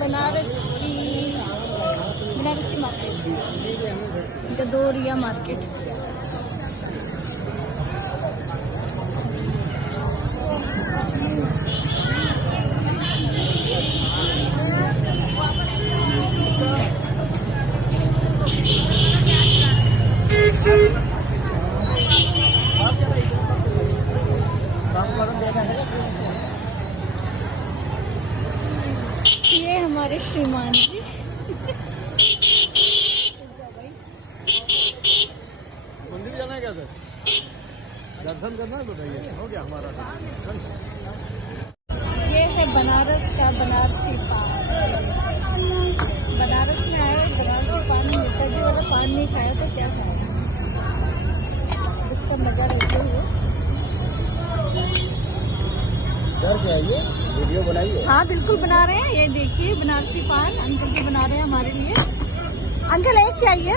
बनारस की market, गदोरिया market. ये हमारे श्रीमान जी। मंदिर जाना है क्या सर? दर्शन करना है, बताइए। हो गया हमारा दर्शन। ये है बनारस का बनारसी पान। बनारस में आया बनारसी पान मिलता, जी वाला पान नहीं खाया तो क्या खाया, इसका मजा लेते हुए। घर पे आइए, वीडियो बनाइए। हाँ बिल्कुल बना रहे हैं, ये देखिए बनारसी पान अंकल जी बना रहे हैं हमारे लिए। अंकल एक चाहिए।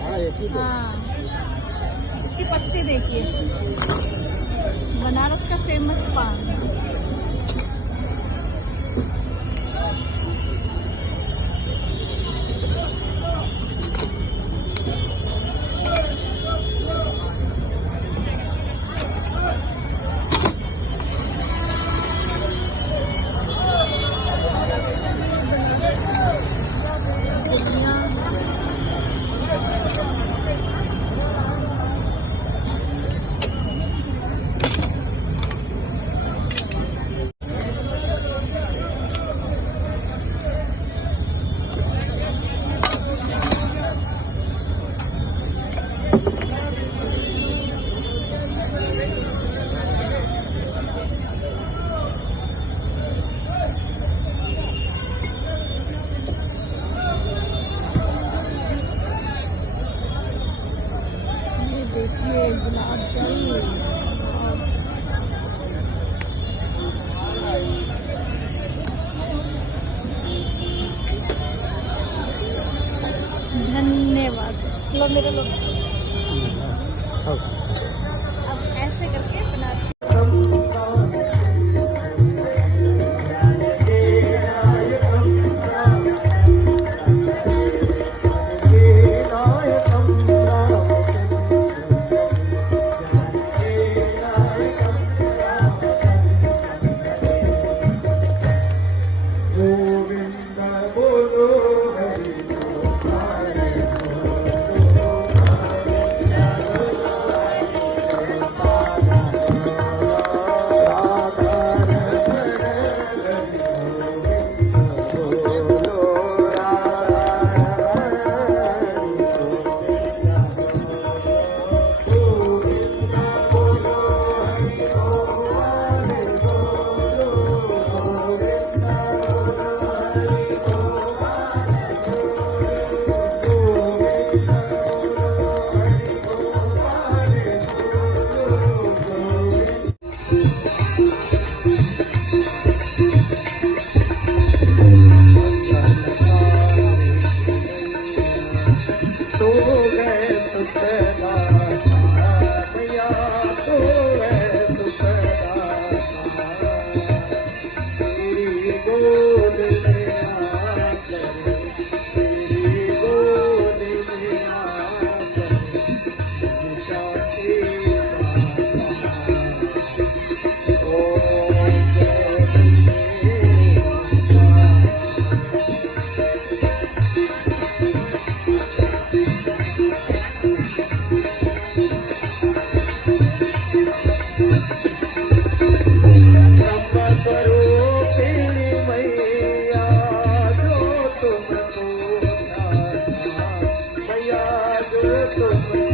हाँ एक ही। हाँ इसकी पत्ती देखिए, बनारस का फेमस पान। देखिए गुलाब जामुन धन्यवाद। लो मेरे लोग अब ऐसे करके बनारसी तो